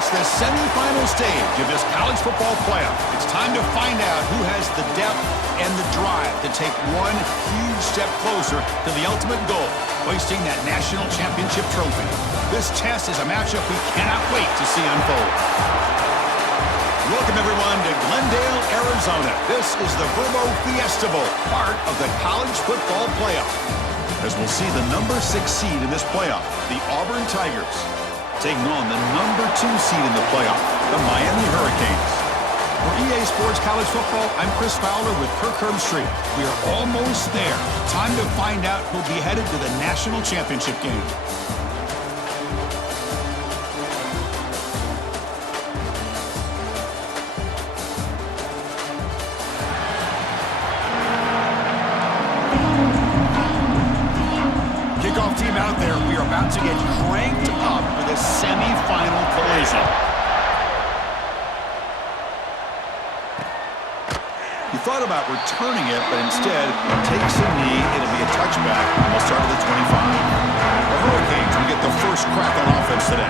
reached the semifinal stage of this college football playoff. It's time to find out who has the depth and the drive to take one huge step closer to the ultimate goal, hoisting that national championship trophy. This test is a matchup we cannot wait to see unfold. Welcome, everyone, to Glendale, Arizona. This is the Verbo Fiesta Bowl, part of the college football playoff. As we'll see the number 6 seed in this playoff, the Auburn Tigers, taking on the number 2 seed in the playoff, the Miami Hurricanes. For EA Sports College Football, I'm Chris Fowler with Kirk Herbstreit. We are almost there. Time to find out who'll be headed to the national championship game. Kickoff team out there. We are about to get cranked up for this semi-final collision. He thought about returning it, but instead takes a knee. It'll be a touchback, and we'll start at the 25. The Hurricanes will get the first crack on offense today.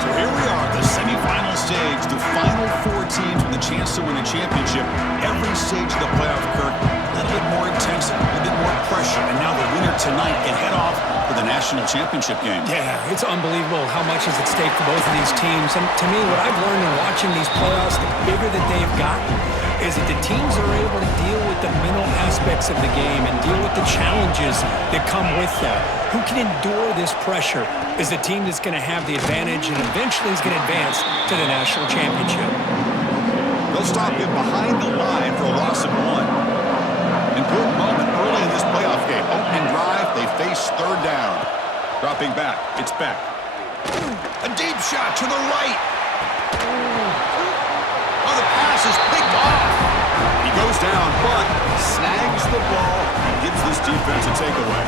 So here we are, the semifinal stage, the final 4 teams with a chance to win a championship. Every stage of the playoff, Kirk, a little bit more intensity, a little bit more pressure, and now the winner tonight can head off for the national championship game. Yeah, it's unbelievable how much is at stake for both of these teams. And to me, what I've learned in watching these playoffs, the bigger that they've gotten, is that the teams are able to deal with the mental aspects of the game and deal with the challenges that come with that. Who can endure this pressure is the team that's going to have the advantage and eventually is going to advance to the national championship. They'll stop him behind the line for a loss of 1. Important moment early in this playoff game. Opening drive, they face third down. Dropping back, it's Beck. A deep shot to the right. Oh, the pass is picked off. He goes down, but snags the ball and gives this defense a takeaway.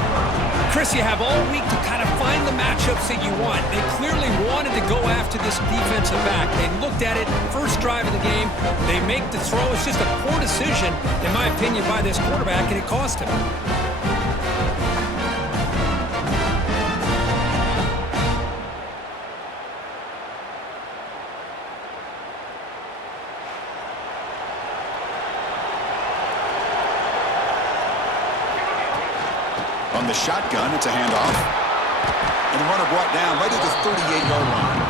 Chris, you have all week to kind of find the matchups that you want. They clearly wanted to go after this defensive back. They looked at it, first drive of the game. They make the throw. It's just a poor decision, in my opinion, by this quarterback, and it cost him. On the shotgun, it's a handoff. And the runner brought down right at the 38-yard line.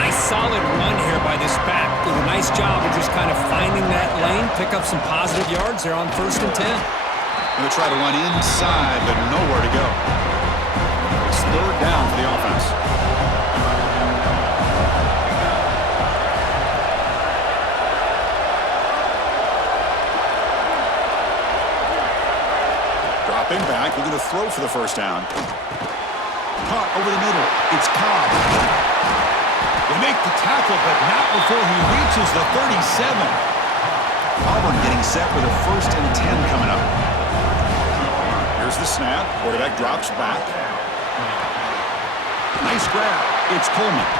Nice solid run here by this back. Did a nice job of just kind of finding that lane, pick up some positive yards there on 1st and 10. Going to try to run inside, but nowhere to go. It's third down for the offense. Dropping back, we're going to throw for the first down. Caught over the middle. It's Cobb. They make the tackle, but not before he reaches the 37. Auburn getting set with a 1st and 10 coming up. Here's the snap. Quarterback drops back. Nice grab. It's Coleman.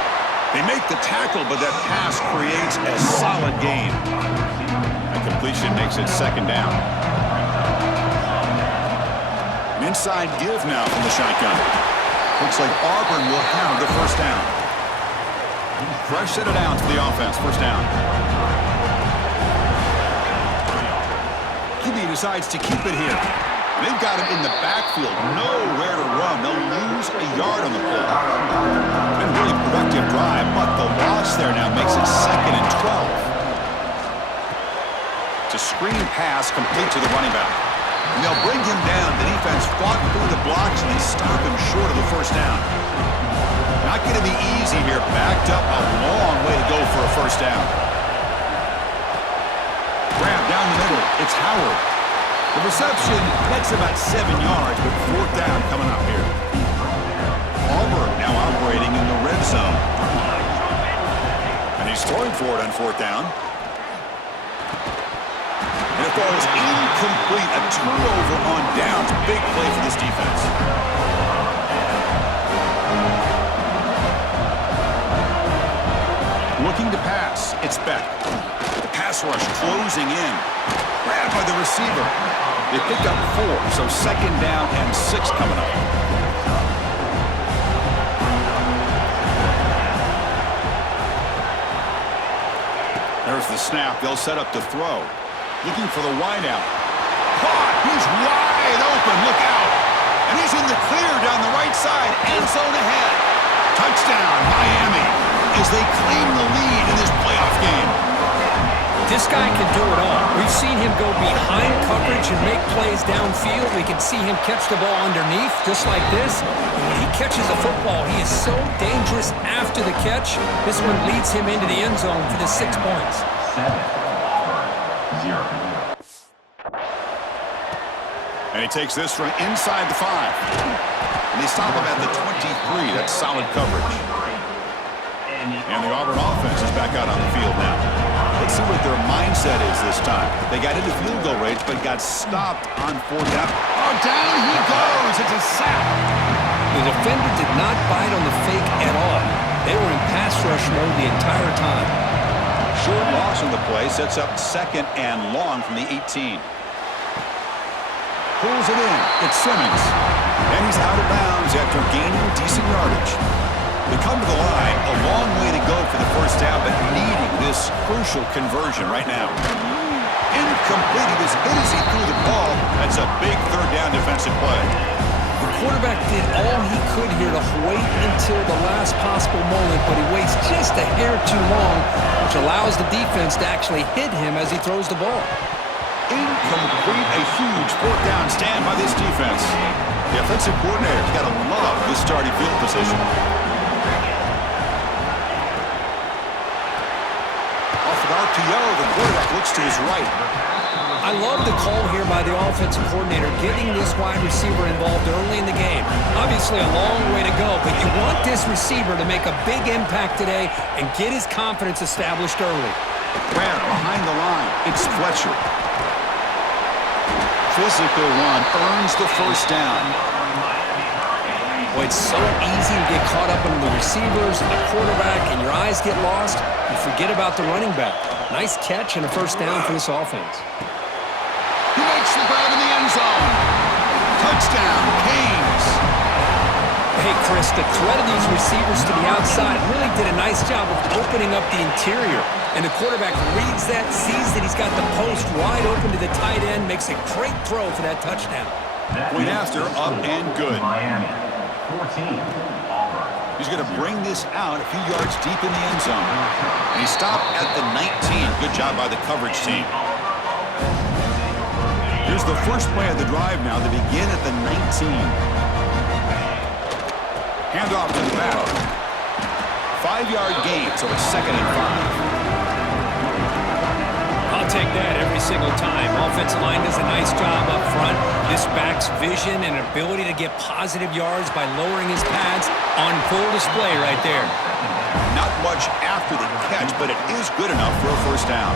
They make the tackle, but that pass creates a solid gain. That completion makes it 2nd down. An inside give now from the shotgun. Looks like Auburn will have the first down. Fresh set of downs for the offense. First down. QB decides to keep it here. They've got him in the backfield. Nowhere to run. They'll lose a yard on the play. Been a really productive drive, but the loss there now makes it 2nd and 12. It's a screen pass complete to the running back. And they'll bring him down. The defense fought through the blocks, and they stop him short of the first down. Not going to be easy here. Backed up a long way to go for a first down. Grab down the middle. It's Howard. The reception, that's about 7 yards, but 4th down coming up here. Auburn now operating in the red zone. And he's throwing for it on 4th down. And it falls incomplete. A turnover on downs. Big play for this defense. Looking to pass. It's Beck. The pass rush closing in. Grabbed by the receiver. They pick up 4, so 2nd down and 6 coming up. There's the snap. They'll set up to throw. Looking for the wideout. Caught. He's wide open. Look out. And he's in the clear down the right side. End zone ahead. Touchdown, Miami, as they claim the lead in this playoff game. This guy can do it all. We've seen him go behind coverage and make plays downfield. We can see him catch the ball underneath, just like this. And when he catches a football, he is so dangerous after the catch. This one leads him into the end zone for the 6 points. 7-0. And he takes this from inside the 5. And they stop him at the 23. That's solid coverage. And the Auburn offense is back out on the field now. Let's see what their mindset is this time. They got into field goal range, but got stopped on 4th down. Oh, down he goes. It's a sack. The defender did not bite on the fake at all. They were in pass rush mode the entire time. Short loss on the play sets up 2nd and long from the 18. Pulls it in. It's Simmons. And he's out of bounds after gaining decent yardage. They come to the line, a long way to go for the first down, but needing this crucial conversion right now. Incomplete. He was hit as he threw the ball. That's a big 3rd down defensive play. The quarterback did all he could here to wait until the last possible moment, but he waits just a hair too long, which allows the defense to actually hit him as he throws the ball. Incomplete. A huge 4th down stand by this defense. The offensive coordinator's got to love this starting field position. RPO, the quarterback looks to his right. I love the call here by the offensive coordinator, getting this wide receiver involved early in the game. Obviously a long way to go, but you want this receiver to make a big impact today and get his confidence established early. Grant behind the line. It's Fletcher. Physical run earns the first down. Boy, it's so easy to get caught up in the receivers and the quarterback, and your eyes get lost. You forget about the running back. Nice catch and a first down for this offense. He makes the grab in the end zone. Touchdown, Canes. Hey, Chris, the threat of these receivers to the outside really did a nice job of opening up the interior. And the quarterback reads that, sees that he's got the post wide open to the tight end, makes a great throw for that touchdown. Point after, up and good. Miami, 14, Auburn. He's going to bring this out a few yards deep in the end zone. And he stopped at the 19. Good job by the coverage team. Here's the first play of the drive now. They begin at the 19. Handoff to the back. 5-yard gain, so it's 2nd and 5. I'll take that every single time. Offensive line does a nice job up front. This back's vision and ability to get positive yards by lowering his pads on full display right there. Not much after the catch, but it is good enough for a first down.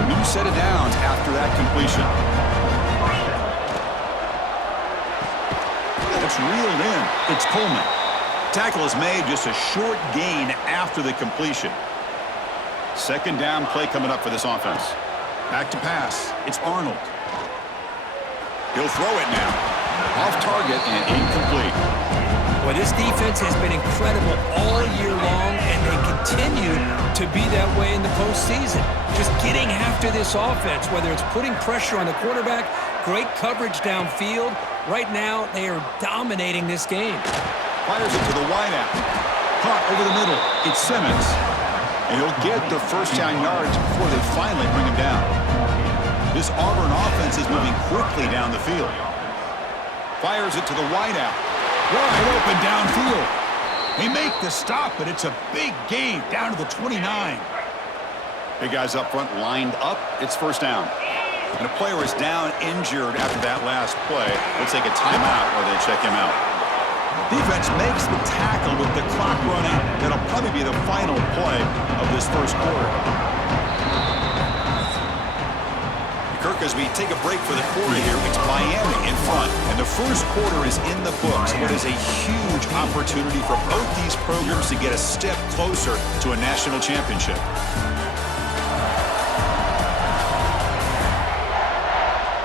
A new set of downs after that completion. It's reeled in. It's Coleman. Tackle is made, just a short gain after the completion. 2nd down play coming up for this offense. Back to pass. It's Arnold. He'll throw it now. Off target and incomplete. Well, this defense has been incredible all year long, and they continue to be that way in the postseason. Just getting after this offense, whether it's putting pressure on the quarterback, great coverage downfield. Right now, they are dominating this game. Fires it to the wideout. Caught over the middle. It's Simmons. And he'll get the first down yards before they finally bring him down. This Auburn offense is moving quickly down the field. Fires it to the wideout. Wide open downfield. They make the stop, but it's a big gain down to the 29. Big guys up front lined up. It's first down. And a player is down injured after that last play. We'll take a timeout while they check him out. Defense makes the tackle with the clock running. That'll probably be the final play of this first quarter. Kirk, as we take a break for the quarter here, it's Miami in front. And the first quarter is in the books. What is a huge opportunity for both these programs to get a step closer to a national championship.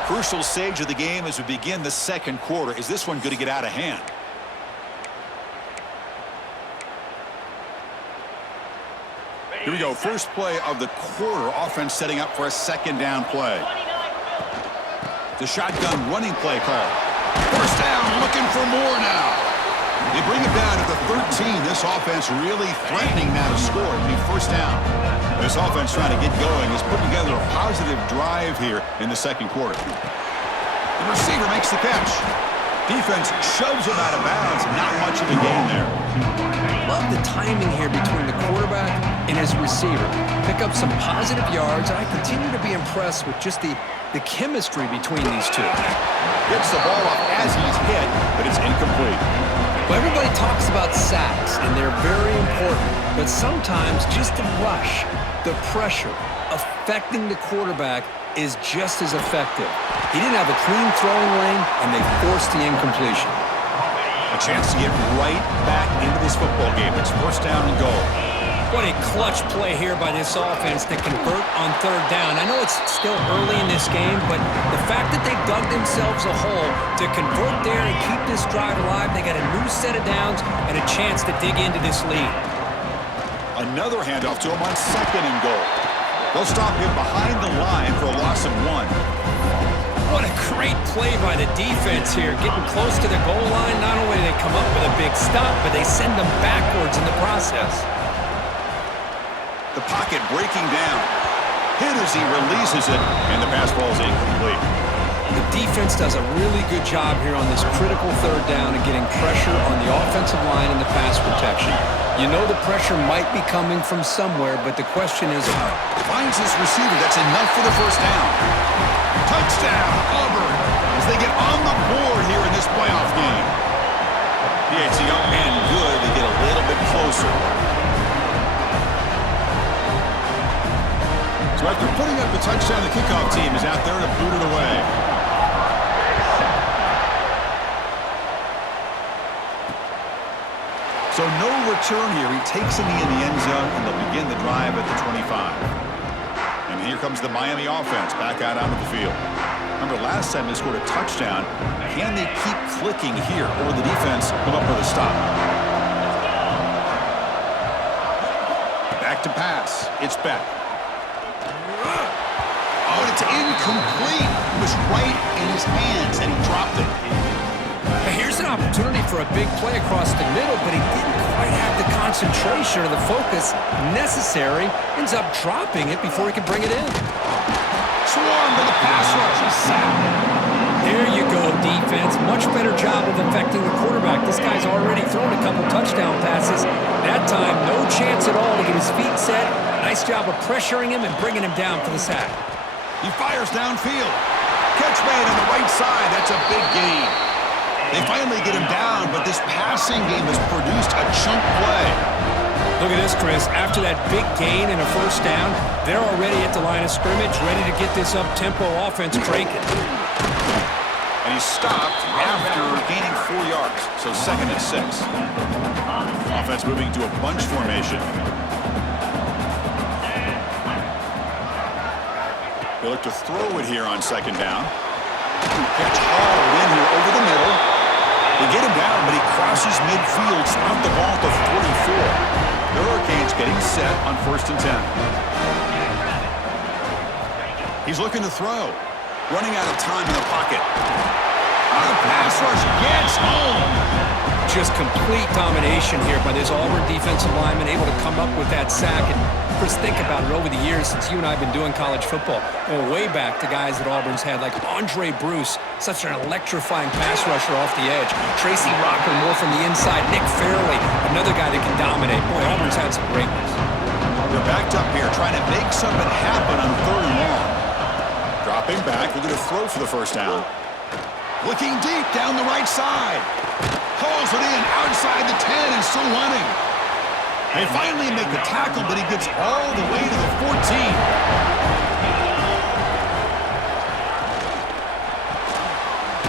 Crucial stage of the game as we begin the second quarter. Is this one going to get out of hand? Here we go. First play of the quarter. Offense setting up for a second down play. The shotgun running play call. First down, looking for more now. They bring it down to the 13. This offense really threatening now to score. It'll be first down. This offense trying to get going is putting together a positive drive here in the second quarter. The receiver makes the catch. Defense shoves him out of bounds. Not much of a gain there. Love the timing here between the quarterback and his receiver. Pick up some positive yards, and I continue to be impressed with just the chemistry between these two. Gets the ball up as he's hit, but it's incomplete. Well, everybody talks about sacks, and they're very important, but sometimes just the rush, the pressure, affecting the quarterback is just as effective. He didn't have a clean throwing lane, and they forced the incompletion. A chance to get right back into this football game. It's first down and goal. What a clutch play here by this offense to convert on third down. I know it's still early in this game, but the fact that they've dug themselves a hole to convert there and keep this drive alive, they got a new set of downs and a chance to dig into this lead. Another handoff to him on second and goal. They'll stop him behind the line for a loss of 1. What a great play by the defense here, getting close to the goal line. Not only do they come up with a big stop, but they send them backwards in the process. The pocket breaking down. Hit as he releases it, and the pass ball is incomplete. The defense does a really good job here on this critical third down and getting pressure on the offensive line and the pass protection. You know the pressure might be coming from somewhere, but the question is... Finds his receiver. That's enough for the first down. Touchdown, Auburn, as they get on the board here in this playoff game. It's young and good. They get a little bit closer. So after putting up the touchdown, the kickoff team is out there to boot it away. So no return here. He takes a knee in the end zone, and they'll begin the drive at the 25. And here comes the Miami offense back out onto the field. Remember, last time they scored a touchdown. Can they keep clicking here, or will the defense come up with a stop? Back to pass. It's Beck. Oh, and it's incomplete. It was right in his hands, and he dropped it. Here's an opportunity for a big play across the middle, but he didn't quite have the concentration or the focus necessary. Ends up dropping it before he could bring it in. Swarm to the pass rush. He's sacked. There you go, defense. Much better job of affecting the quarterback. This guy's already thrown a couple touchdown passes. That time, no chance at all to get his feet set. Nice job of pressuring him and bringing him down for the sack. He fires downfield. Catch made on the right side. That's a big gain. They finally get him down, but this passing game has produced a chunk play. Look at this, Chris. After that big gain and a first down, they're already at the line of scrimmage, ready to get this up-tempo offense cranking. And he's stopped after gaining 4 yards, so 2nd and 6. Offense moving to a bunch formation. They look to throw it here on 2nd down. Catch hauled in here over the middle. They get him down, but he crosses midfield, snap the ball to 44. The Hurricanes getting set on 1st and 10. He's looking to throw. Running out of time in the pocket. The pass rush gets home. Just complete domination here by this Auburn defensive lineman, able to come up with that sack. And Chris, think about it over the years since you and I have been doing college football. Going way back to guys that Auburn's had, like Andre Bruce, such an electrifying pass rusher off the edge. Tracy Rocker, more from the inside. Nick Fairley, another guy that can dominate. Boy, Auburn's had some great ones. They're backed up here, trying to make something happen on 3rd and long. Dropping back, looking to throw for the first down. Looking deep down the right side. Hauls it in outside the 10 and still running. They finally make the tackle, but he gets all the way to the 14.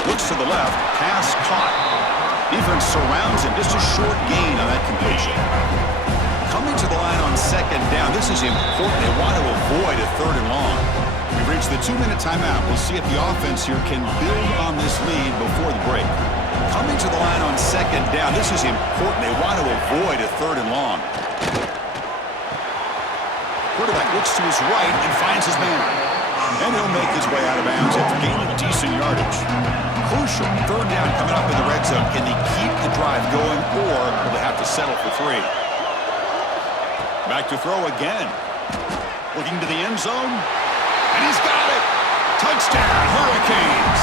Looks to the left, pass caught. Defense surrounds him, just a short gain on that completion. Coming to the line on 2nd down, this is important. They want to avoid a 3rd and long. We've reached the 2-minute timeout. We'll see if the offense here can build on this lead before the break. Coming to the line on 2nd down, this is important. They want to avoid a 3rd and long. Quarterback looks to his right and finds his man. And he'll make his way out of bounds after gaining decent yardage. Crucial third down coming up in the red zone. Can they keep the drive going, or will they have to settle for 3? Back to throw again. Looking to the end zone. And he's got it. Touchdown, Hurricanes.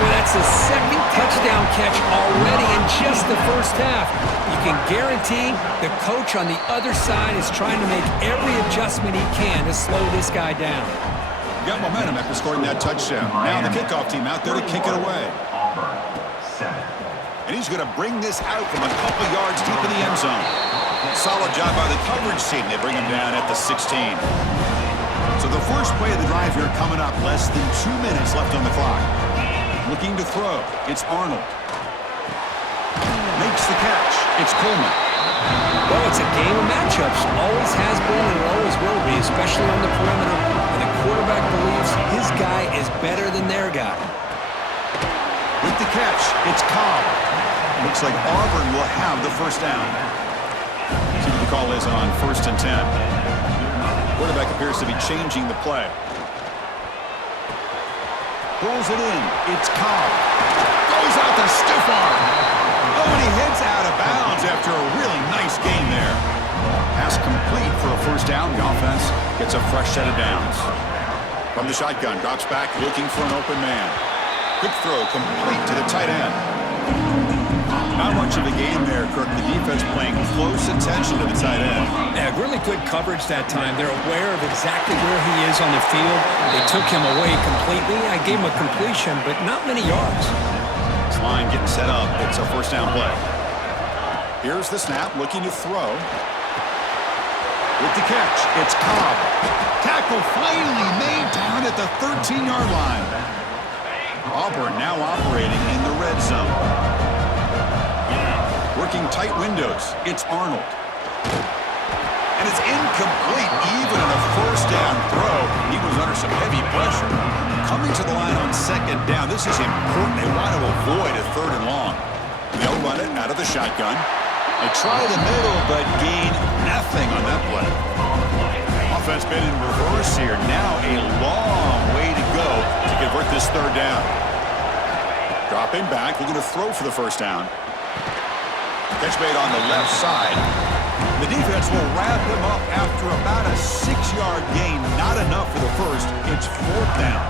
Well, that's the second touchdown catch already in just the first half. You can guarantee the coach on the other side is trying to make every adjustment he can to slow this guy down. Got momentum after scoring that touchdown. Now the kickoff team out there to kick it away. Auburn, 7. And he's going to bring this out from a couple yards deep in the end zone. Solid job by the coverage team. They bring him down at the 16. So the first play of the drive here coming up. Less than 2 minutes left on the clock. Looking to throw. It's Arnold. Makes the catch. It's Coleman. Well, it's a game of matchups. Always has been and always will be, especially on the perimeter. And the quarterback believes his guy is better than their guy. With the catch, it's Cobb. Looks like Auburn will have the first down. See what the call is on 1st and 10. Quarterback appears to be changing the play. Pulls it in. It's Cobb. Goes out the stiff arm. Oh, and he heads out of bounds after a really nice gain there. Pass complete for a first down. The offense gets a fresh set of downs. From the shotgun, drops back looking for an open man. Quick throw complete to the tight end. Not much of a game there, Kirk. The defense paying close attention to the tight end. Yeah, really good coverage that time. They're aware of exactly where he is on the field. They took him away completely. I gave him a completion, but not many yards. This line getting set up. It's a first down play. Here's the snap, looking to throw. With the catch, it's Cobb. Tackle finally made down at the 13-yard line. Auburn now operating in the red zone. Working tight windows. It's Arnold. And it's incomplete even on a first down throw. He was under some heavy pressure. Coming to the line on second down. This is important. They want to avoid a 3rd and long. They'll run it out of the shotgun. They try the middle, but gain nothing on that play. Offense been in reverse here. Now a long way to go to convert this 3rd down. Dropping back, looking to throw for the first down. Catch made on the left side. The defense will wrap him up after about a 6-yard gain. Not enough for the first. It's 4th down.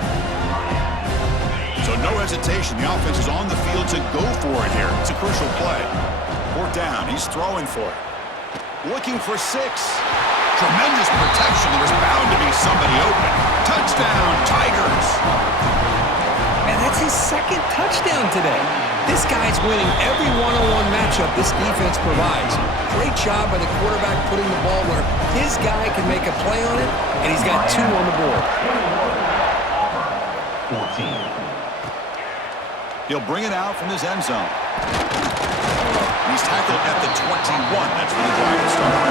So no hesitation. The offense is on the field to go for it here. It's a crucial play. 4th down. He's throwing for it. Looking for 6. Tremendous protection. There's bound to be somebody open. Touchdown, Tigers. And that's his 2nd touchdown today. This guy's winning every one-on-one matchup this defense provides. Great job by the quarterback putting the ball where his guy can make a play on it, and he's got 2 on the board. 14. He'll bring it out from his end zone. He's tackled at the 21. That's where the drive will start.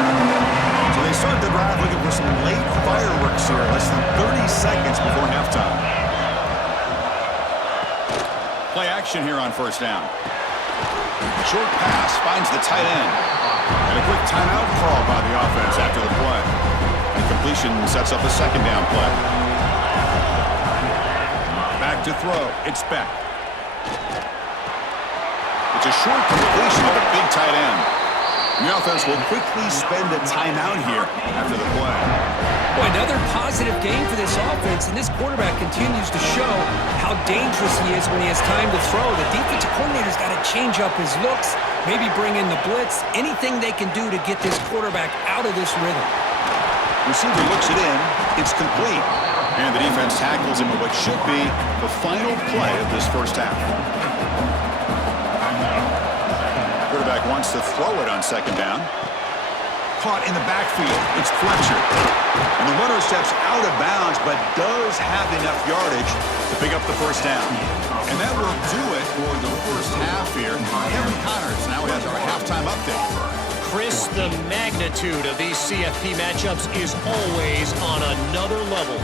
So they start the drive looking for some late fireworks here, less than 30 seconds before halftime. Play action here on first down. Short pass finds the tight end. And a quick timeout call by the offense after the play. And completion sets up a 2nd down play. Back to throw. It's Beck. It's a short completion of a big tight end. And the offense will quickly spend a timeout here after the play. Boy, another positive game for this offense, and this quarterback continues to show how dangerous he is when he has time to throw. The defensive coordinator's got to change up his looks, maybe bring in the blitz, anything they can do to get this quarterback out of this rhythm. Receiver looks it in. It's complete. And the defense tackles him at what should be the final play of this first half. Quarterback wants to throw it on 2nd down. Caught in the backfield. It's Fletcher. And the runner steps out of bounds, but does have enough yardage to pick up the first down. And that will do it for the first half here. Kevin Connors now has our halftime update. Chris, the magnitude of these CFP matchups is always on another level.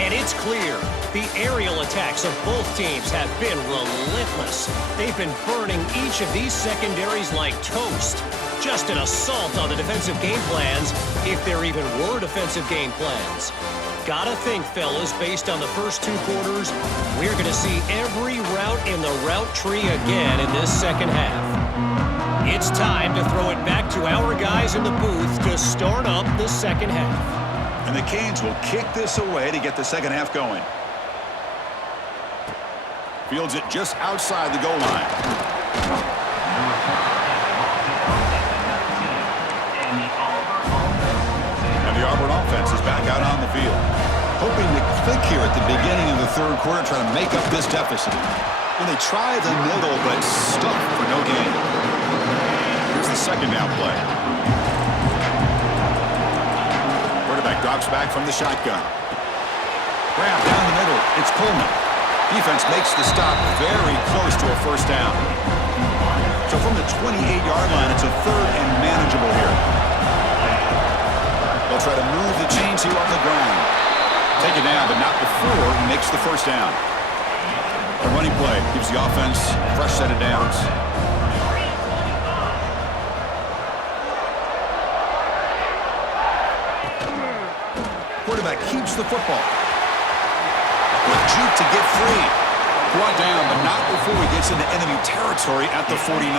And it's clear The aerial attacks of both teams have been relentless. They've been burning each of these secondaries like toast. Just an assault on the defensive game plans, if there even were defensive game plans. Gotta think, fellas, based on the first 2 quarters, we're going to see every route in the route tree again in this second half. It's time to throw it back to our guys in the booth to start up the second half. And the Canes will kick this away to get the second half going. Fields it just outside the goal line. And the Auburn offense is back out on the field. Hoping to click here at the beginning of the third quarter, trying to make up this deficit. And they try the middle, but stuck for no gain. Here's the second down play. Quarterback drops back from the shotgun. Grab down the middle. It's Coleman. Defense makes the stop very close to a first down. So from the 28-yard line, it's a third and manageable here. They'll try to move the chains here on the ground. Take it down, but not before he makes the first down. A running play gives the offense a fresh set of downs. Quarterback keeps the football. With juke to get free. Brought down, but not before he gets into enemy territory at the 49.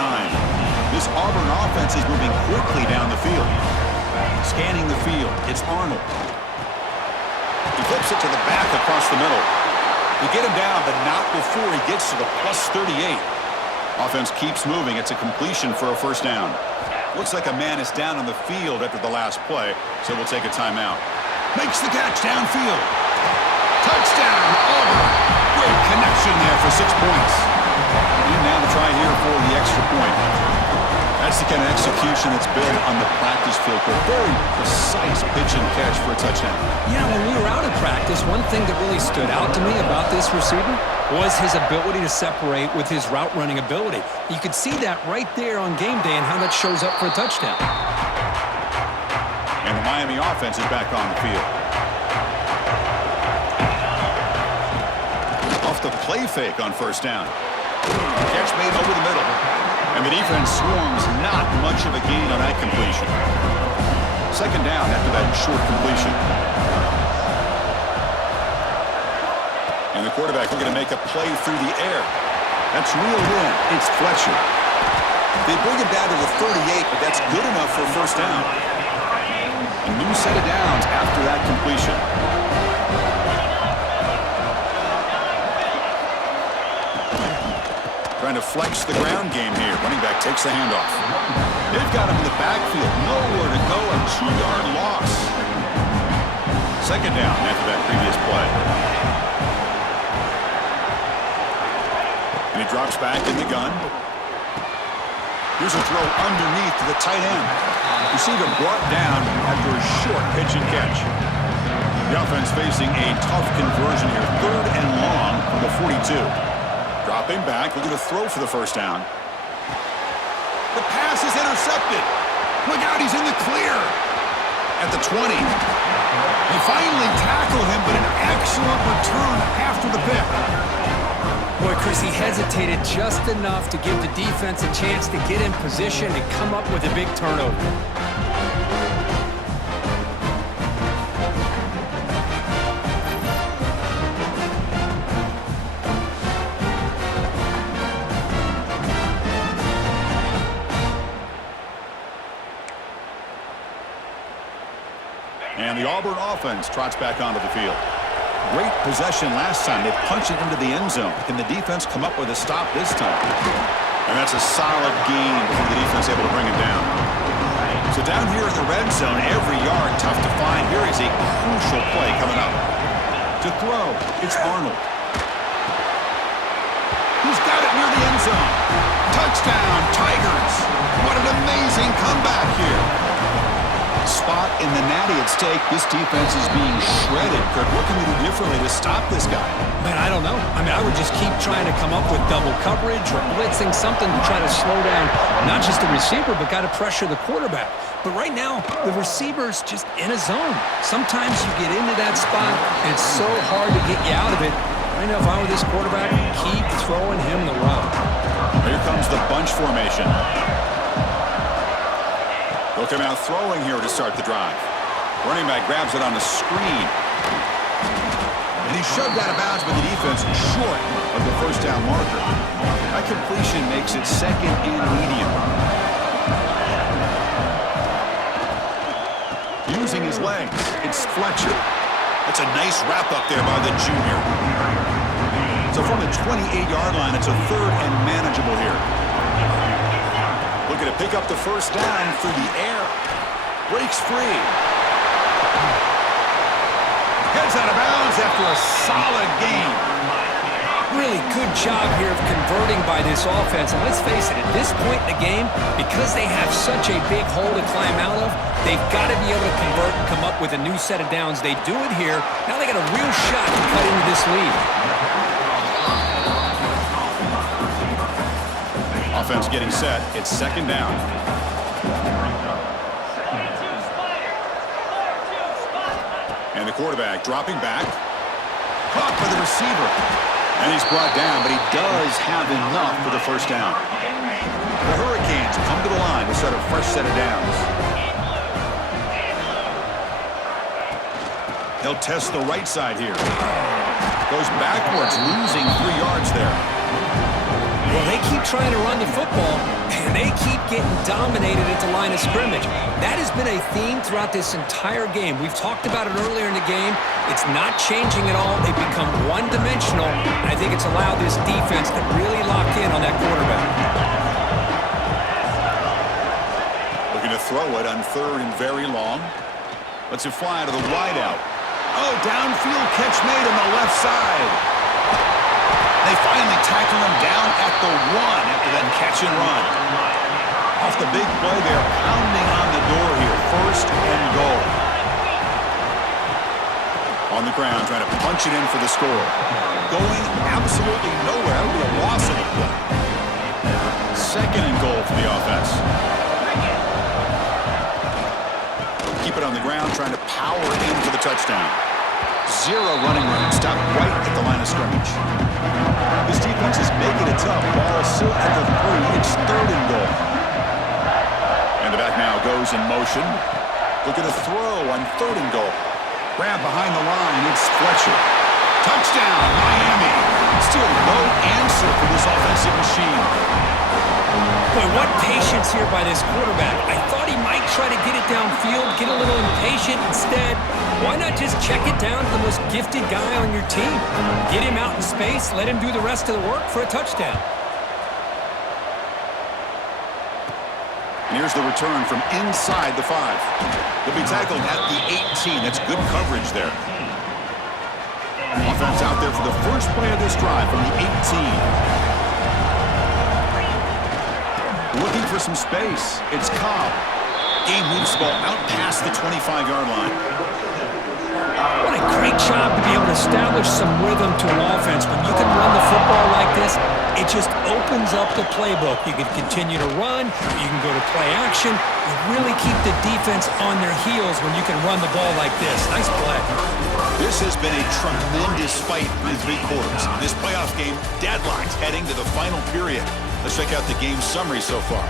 This Auburn offense is moving quickly down the field. Scanning the field, it's Arnold. He flips it to the back across the middle. You get him down, but not before he gets to the plus 38. Offense keeps moving. It's a completion for a first down. Looks like a man is down on the field after the last play, so we'll take a timeout. Makes the catch downfield. Touchdown, Auburn. Great connection there for 6 points. And now to try here for the extra point. That's the kind of execution that's built on the practice field. Very precise pitch and catch for a touchdown. Yeah, when we were out of practice, one thing that really stood out to me about this receiver was his ability to separate with his route running ability. You could see that right there on game day and how that shows up for a touchdown. And the Miami offense is back on the field. Off the play fake on first down. Catch made over the middle. And the defense swarms not much of a gain on that completion. Second down after that short completion. And the quarterback looking to make a play through the air. That's reeled in. It's Fletcher. They bring him down to the 38, but that's good enough for a first down. A new set of downs after that completion. Trying to flex the ground game here. Running back takes the handoff. They've got him in the backfield. Nowhere to go. A 2-yard loss. Second down after that previous play. And he drops back in the gun. Here's a throw underneath to the tight end. Receiver brought down after a short pitch and catch. The offense facing a tough conversion here. Third and long from the 42. Dropping back, looking to throw for the first down. The pass is intercepted. Look out, he's in the clear. At the 20. They finally tackle him, but an excellent return after the pick. Boy, Chris, he hesitated just enough to give the defense a chance to get in position and come up with a big turnover. And the Auburn offense trots back onto the field. Great possession last time. They punched it into the end zone. Can the defense come up with a stop this time? And that's a solid gain before the defense able to bring him down. So down here in the red zone, every yard tough to find. Here is a crucial play coming up. To throw, it's Arnold. He's got it near the end zone. Touchdown, Tigers. What an amazing comeback here. Spot in the natty at stake. This defense is being shredded. Kurt, what can we do differently to stop this guy? Man, I don't know. I mean, I would just keep trying to come up with double coverage or blitzing, something to try to slow down not just the receiver, but got to pressure the quarterback. But right now, the receiver's just in a zone. Sometimes you get into that spot, and it's so hard to get you out of it. I know if I were this quarterback, keep throwing him the rock. Here comes the bunch formation. They'll come out throwing here to start the drive. Running back grabs it on the screen. And he shoved out of bounds by the defense short of the first down marker. That completion makes it second and medium. Using his legs, it's Fletcher. That's a nice wrap up there by the junior. So from the 28-yard line, it's a third and manageable here. Looking to pick up the first down through the air. Breaks free. Heads out of bounds after a solid game. Really good job here of converting by this offense. And let's face it, at this point in the game, because they have such a big hole to climb out of, they've got to be able to convert and come up with a new set of downs. They do it here. Now they got a real shot to cut into this lead. Offense getting set. It's second down. And the quarterback dropping back. Caught by the receiver. And he's brought down, but he does have enough for the first down. The Hurricanes come to the line to start a fresh set of downs. They'll test the right side here. Goes backwards, losing 3 yards there. Well, they keep trying to run the football, and they keep getting dominated at the line of scrimmage. That has been a theme throughout this entire game. We've talked about it earlier in the game. It's not changing at all. They've become one-dimensional, and I think it's allowed this defense to really lock in on that quarterback. Looking to throw it on third and very long. Lets it fly to the wideout. Oh, downfield catch made on the left side. They finally tackle him down at the 1 after that catch and run. Off the big play, they're pounding on the door here. First and goal. On the ground, trying to punch it in for the score. Going absolutely nowhere. That would be a loss of the play. Second and goal for the offense. Keep it on the ground, trying to power in for the touchdown. Zero running room. Stop right at the line of scrimmage. This defense is making it tough. Ball still at the 3. It's third and goal. And the back now goes in motion. Looking to throw on third and goal. Grab behind the line. It's Fletcher. Touchdown, Miami. Still no answer for this offensive machine. Boy, what patience here by this quarterback. I thought he might try to get it downfield, get a little impatient. Instead, why not just check it down to the most gifted guy on your team? Get him out in space, let him do the rest of the work for a touchdown. And here's the return from inside the 5. He'll be tackled at the 18. That's good coverage there. Offense out there for the first play of this drive from the 18. Looking for some space. It's Cobb. Game moves the ball out past the 25-yard line. What a great job to be able to establish some rhythm to an offense. When you can run the football like this, it just opens up the playbook. You can continue to run. You can go to play action. You really keep the defense on their heels when you can run the ball like this. Nice play. This has been a tremendous fight in the 3 quarters. This playoff game deadlocked heading to the final period. Let's check out the game summary so far.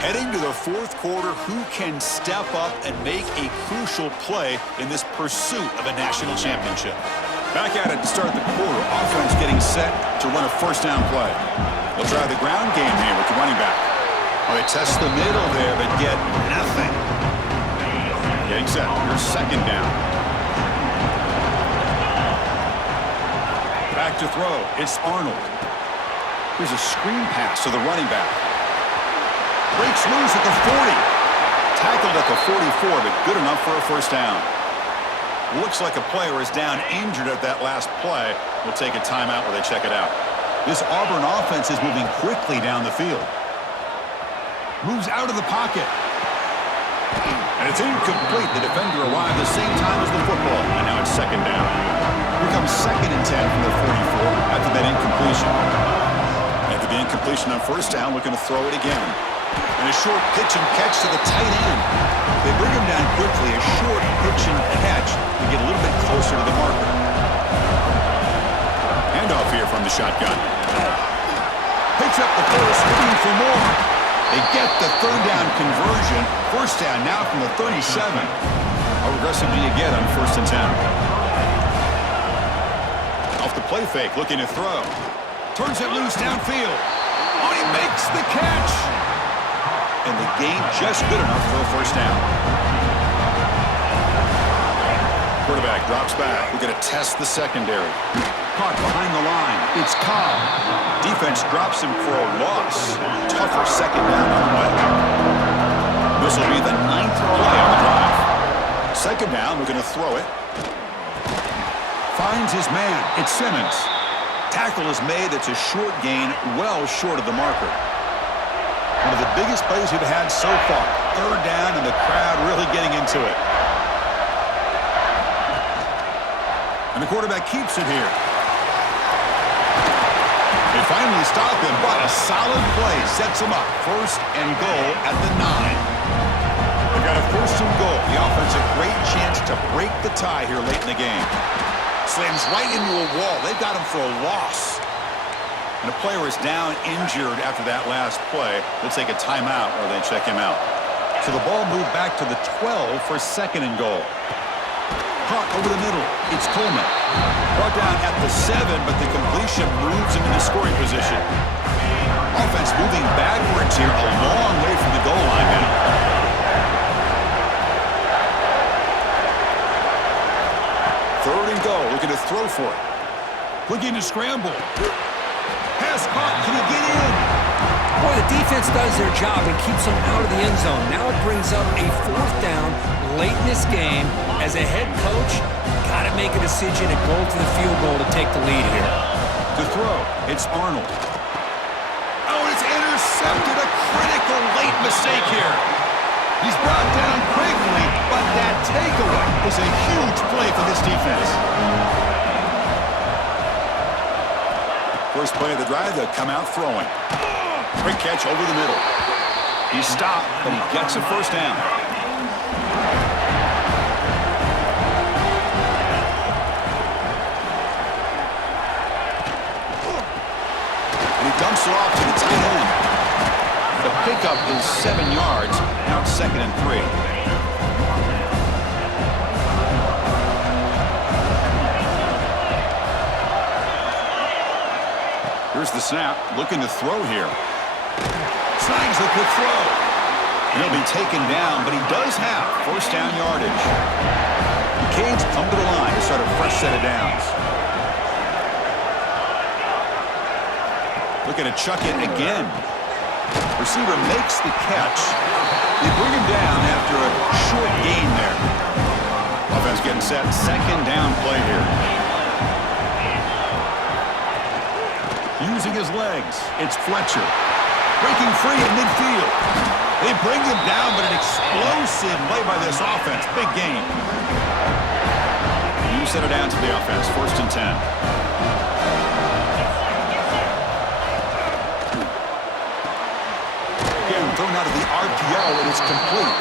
Heading to the 4th quarter, who can step up and make a crucial play in this pursuit of a national championship? Back at it to start the quarter. Offense getting set to run a first down play. They'll try the ground game here with the running back. Oh, they test the middle there, but get nothing. Getting set. Here's second down. Back to throw. It's Arnold. Here's a screen pass to the running back. Breaks loose at the 40. Tackled at the 44, but good enough for a first down. Looks like a player is down injured at that last play. We'll take a timeout while they check it out. This Auburn offense is moving quickly down the field. Moves out of the pocket. And it's incomplete. The defender arrived the same time as the football. And now it's second down. Here comes 2nd and 10 from the 44 after that incompletion. After the incompletion on first down, looking to throw it again. And a short pitch and catch to the tight end. They bring him down quickly. A short pitch and catch to get a little bit closer to the marker. Handoff here from the shotgun. Picks up the first, looking for more. They get the 3rd down conversion. First down now from the 37. How aggressive do you get on 1st and 10? Off the play fake, looking to throw. Turns it loose downfield. Oh, he makes the catch. And the gain just good enough for a first down. Quarterback drops back. We're going to test the secondary. Caught behind the line. It's Cobb. Defense drops him for a loss. Tougher second down on the way. This will be the 9th play on the drive. Second down, we're going to throw it. Finds his man. It's Simmons. Tackle is made. It's a short gain, well short of the marker. One of the biggest plays we've had so far. 3rd down, and the crowd really getting into it. And the quarterback keeps it here. They finally stop him, but a solid play sets him up. 1st and goal at the 9. They've got a 1st and goal. The offense a great chance to break the tie here late in the game. Slams right into a wall. They've got him for a loss. And a player is down injured after that last play. They'll take a timeout or they check him out. So the ball moved back to the 12 for 2nd and goal. Caught over the middle. It's Coleman. Brought down at the 7, but the completion moves him into scoring position. Offense moving backwards here, a long way from the goal line now. Third and goal, looking to throw for it. Looking to scramble. Pass caught. Can he get in? Boy, the defense does their job and keeps them out of the end zone. Now it brings up a 4th down late in this game. As a head coach, got to make a decision and go to the field goal to take the lead here. To throw, it's Arnold. Oh, it's intercepted. A critical late mistake here. He's brought down quickly, but that takeaway is a huge play for this defense. First play of the drive, they'll come out throwing. Quick catch over the middle. He's stopped, but he gets a first down. And he dumps it off to the tight end. The pickup is 7 yards. Now it's 2nd and 3. Here's the snap, looking to throw here. Snags the quick throw. He'll be taken down, but he does have first down yardage. The Canes come to the line to start a fresh set of downs. Looking to chuck it again. Receiver makes the catch. They bring him down after a short gain there. Offense getting set, 2nd down play here. Using his legs, it's Fletcher. Breaking free in midfield. They bring him down, but an explosive play by this offense. Big game. New set of downs for the offense. 1st and 10. Again, thrown out of the RPO, and it's complete.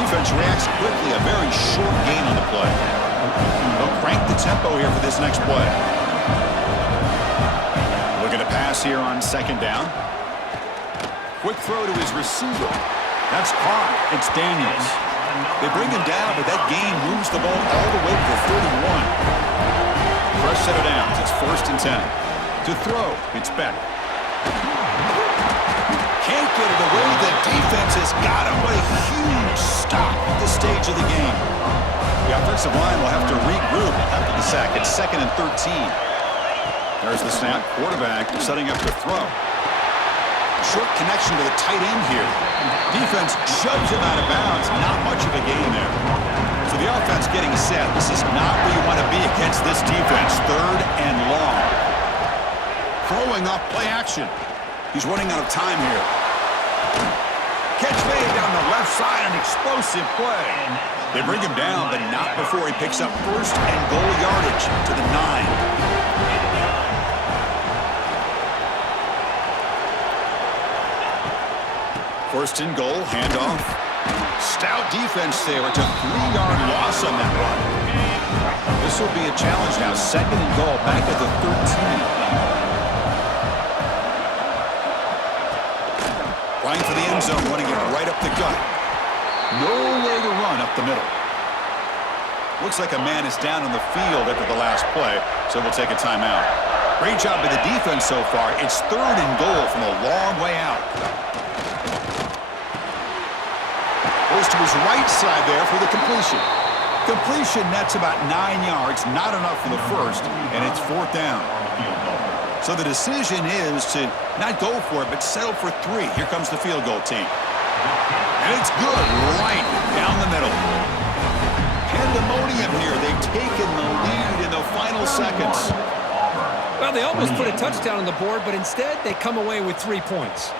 Defense reacts quickly. A very short gain on the play. They'll crank the tempo here for this next play. Looking to pass here on 2nd down. Quick throw to his receiver. That's caught. It's Daniels. They bring him down, but that gain moves the ball all the way to the 31. Fresh set of downs. It's 1st and 10. To throw, it's Beck. Can't get it away. The defense has got him. What a huge stop at this stage of the game. The offensive line will have to regroup after the sack. It's 2nd and 13. There's the snap. Quarterback setting up to throw. Short connection to the tight end here. Defense shoves him out of bounds. Not much of a gain there. So the offense getting set. This is not where you want to be against this defense. 3rd and long. throwing off play action. He's running out of time here. Catch made down the left side, an explosive play. They bring him down, but not before he picks up first and goal yardage to the 9. First and goal, handoff. Stout defense there. It's a 3-yard loss on that run. This will be a challenge now. Second and goal, back at the 13. Flying for the end zone, running it right up the gut. Nowhere to run up the middle. Looks like a man is down on the field after the last play, so we'll take a timeout. Great job by the defense so far. It's third and goal from a long way out. Goes to his right side there for the completion. Completion nets about 9 yards, not enough for the first, and it's fourth down. So the decision is to not go for it, but settle for 3. Here comes the field goal team. And it's good, right down the middle. Pandemonium here. They've taken the lead in the final seconds. Well, they almost put a touchdown on the board, but instead they come away with 3 points.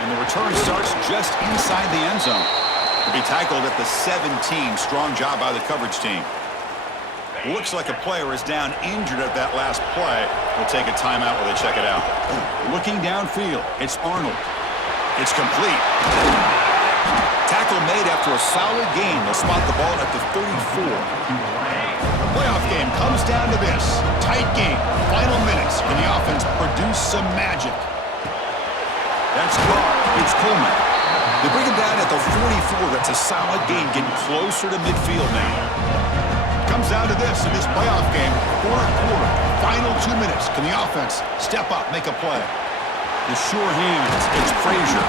And the return starts just inside the end zone. To be tackled at the 17. Strong job by the coverage team. Looks like a player is down injured at that last play. We'll take a timeout while they check it out. Looking downfield, it's Arnold. It's complete. Tackle made after a solid gain. They'll spot the ball at the 34. The playoff game comes down to this. Tight game. Final minutes. Can the offense produce some magic? That's gone. It's Coleman. They bring him down at the 44. That's a solid gain, getting closer to midfield now. Comes down to this in this playoff game. Fourth quarter, final 2 minutes. Can the offense step up, make a play? The sure hands, it's Frazier.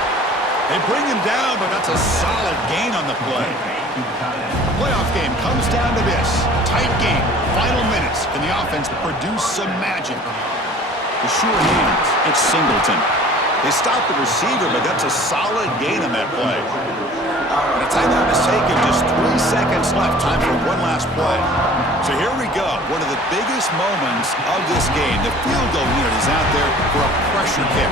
They bring him down, but that's a solid gain on the play. The playoff game comes down to this. Tight game, final minutes. Can the offense produce some magic? The sure hands, it's Singleton. They stop the receiver, but that's a solid gain on that play. And a timeout is taken, just 3 seconds left. Time for one last play. So here we go. One of the biggest moments of this game. The field goal unit is out there for a pressure kick.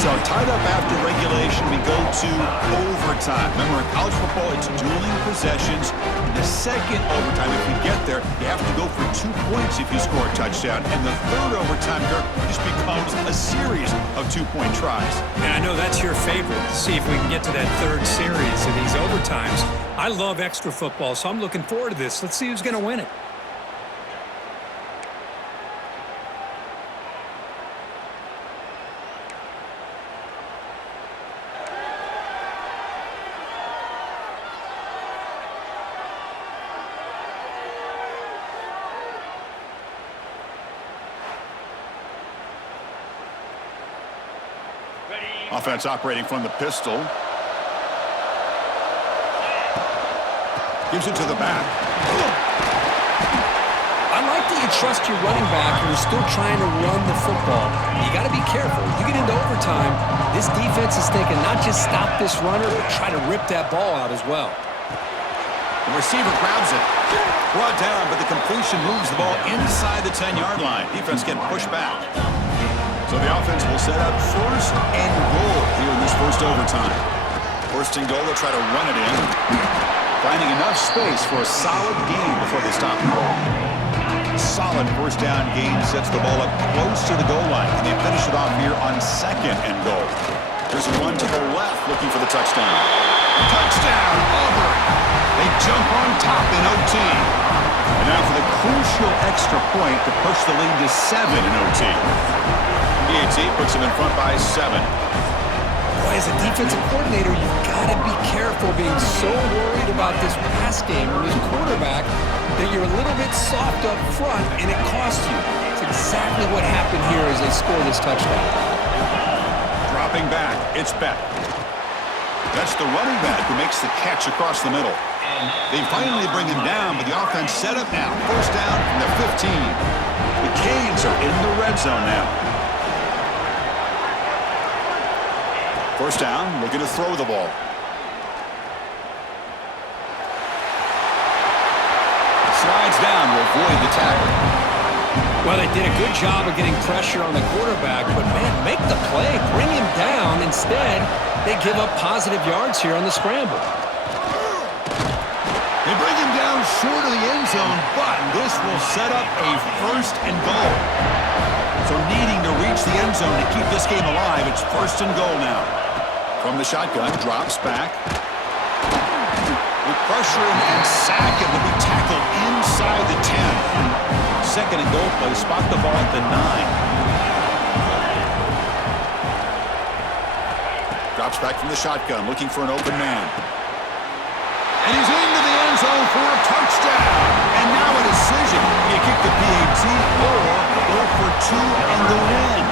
So tied up after regulation, we go to overtime. Remember, in college football, it's dueling possessions. In the second overtime, if we get there, you have to go for 2 points if you score a touchdown. And the third overtime, Kirk, just becomes a series of 2-point tries. And I know that's your favorite. See if we can get to that third series of these overtimes. I love extra football, so I'm looking forward to this. Let's see who's going to win it. Offense operating from the pistol. Gives it to the back. I like that you trust your running back who's still trying to run the football. You got to be careful. You get into overtime, this defense is thinking not just stop this runner, but try to rip that ball out as well. The receiver grabs it. Brought down, but the completion moves the ball inside the 10-yard line. Defense getting pushed back. So the offense will set up first and goal here in this first overtime. First and goal, they'll try to run it in. Finding enough space for a solid gain before they stop the ball. Solid first down gain sets the ball up close to the goal line. And they finish it off here on second and goal. There's a run to the left looking for the touchdown. Touchdown, Auburn! They jump on top in OT. And now for the crucial extra point to push the lead to 7 in OT. PAT puts them in front by 7. Boy, as a defensive coordinator, you've got to be careful being so worried about this pass game or this quarterback that you're a little bit soft up front and it costs you. It's exactly what happened here as they score this touchdown. Dropping back, it's Beck. That's the running back who makes the catch across the middle. They finally bring him down, but the offense set up now. First down from the 15. The Canes are in the red zone now. First down, looking to throw the ball. Slides down to avoid the tackle. Well, they did a good job of getting pressure on the quarterback, but, man, make the play, bring him down. Instead, they give up positive yards here on the scramble. They bring him down short of the end zone, but this will set up a 1st and goal. So needing to reach the end zone to keep this game alive, it's 1st and goal now. From the shotgun, drops back. With pressure and sack, it will be tackled inside the 10. 2nd and goal play, spot the ball at the 9. Drops back from the shotgun, looking for an open man. And he's into the end zone for a touchdown. And now a decision. Do you kick the PAT or go for 2 and the win?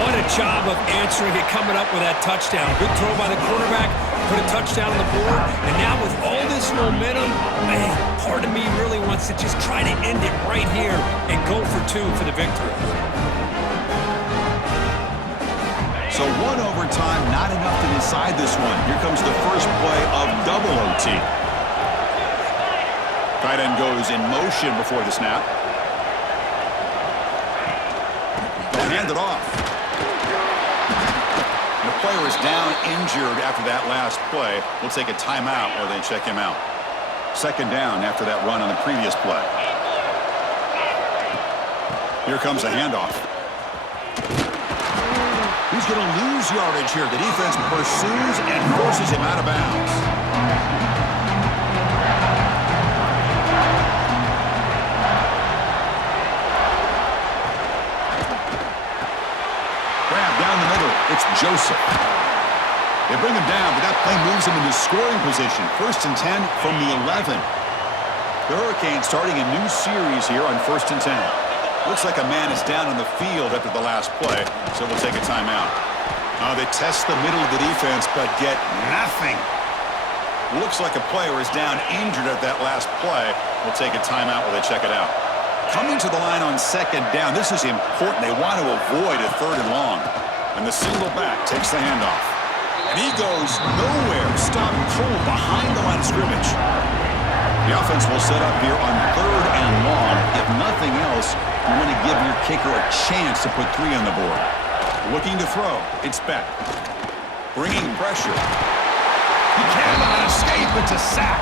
What a job of answering it, coming up with that touchdown. Good throw by the quarterback, put a touchdown on the board, and now with all this momentum, man, part of me really wants to just try to end it right here and go for 2 for the victory. So 1 overtime, not enough to decide this one. Here comes the first play of double OT. Tight end goes in motion before the snap. They'll hand it off. The player is down injured after that last play. We'll take a timeout or they check him out. 2nd down after that run on the previous play. Here comes a handoff. He's going to lose yardage here. The defense pursues and forces him out of bounds. Grab down the middle. It's Joseph. They bring him down, but that play moves him into scoring position. 1st and 10 from the 11. The Hurricanes starting a new series here on 1st and 10. Looks like a man is down on the field after the last play, so we'll take a timeout. They test the middle of the defense, but get nothing. Looks like a player is down injured at that last play. We'll take a timeout while they check it out. Coming to the line on 2nd down, this is important. They want to avoid a 3rd and long. And the single back takes the handoff. And he goes nowhere. Stop cold behind the line of scrimmage. The offense will set up here on 3rd and long. If nothing else, you want to give your kicker a chance to put 3 on the board. Looking to throw. It's Beck. Bringing pressure. He cannot escape. It's a sack.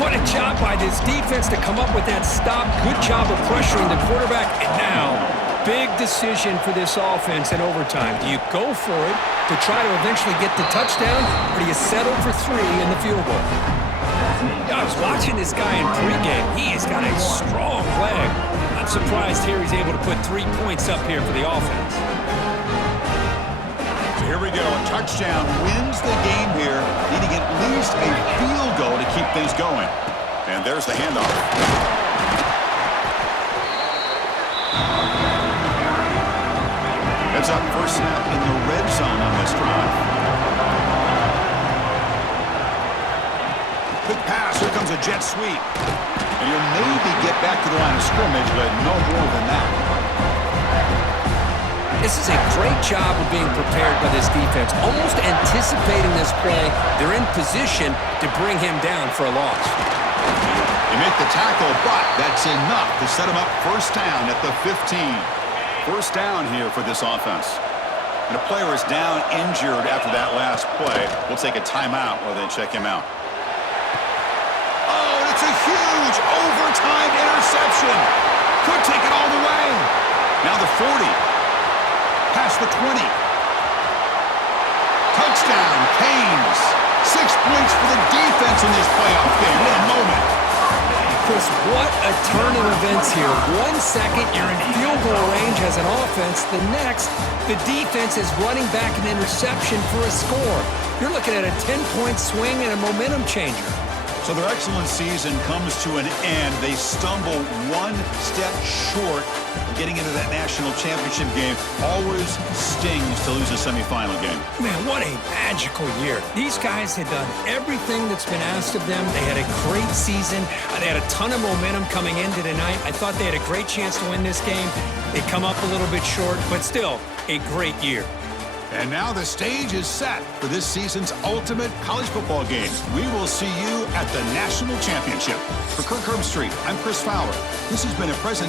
What a job by this defense to come up with that stop. Good job of pressuring the quarterback. And now, big decision for this offense in overtime. Do you go for it to try to eventually get the touchdown, or do you settle for 3 in the field goal? I was watching this guy in pregame. He has got a strong leg. Not surprised here he's able to put 3 points up here for the offense. So here we go. A touchdown wins the game here, needing at least a field goal to keep things going. And there's the handoff. Heads up, first snap in the red zone on this drive. Quick pass, here comes a jet sweep. And he'll maybe get back to the line of scrimmage, but no more than that. This is a great job of being prepared by this defense. Almost anticipating this play, they're in position to bring him down for a loss. They make the tackle, but that's enough to set him up 1st down at the 15. 1st down here for this offense. And a player is down injured after that last play. We'll take a timeout while they check him out. Oh, it's a huge overtime interception. Could take it all the way. Now the 40. Past the 20. Touchdown, Canes. 6 points for the defense in this playoff game. What a moment. Chris, what a turn of events here. 1 second, you're in field goal range as an offense. The next, the defense is running back an interception for a score. You're looking at a 10-point swing and a momentum changer. So their excellent season comes to an end. They stumble 1 step short of getting into that national championship game. Always stings to lose a semifinal game. Man, what a magical year. These guys had done everything that's been asked of them. They had a great season. They had a ton of momentum coming into tonight. I thought they had a great chance to win this game. They come up a little bit short, but still a great year. And now the stage is set for this season's ultimate college football game. We will see you at the National Championship. For Kirk Herbstreit, I'm Chris Fowler. This has been a presentation.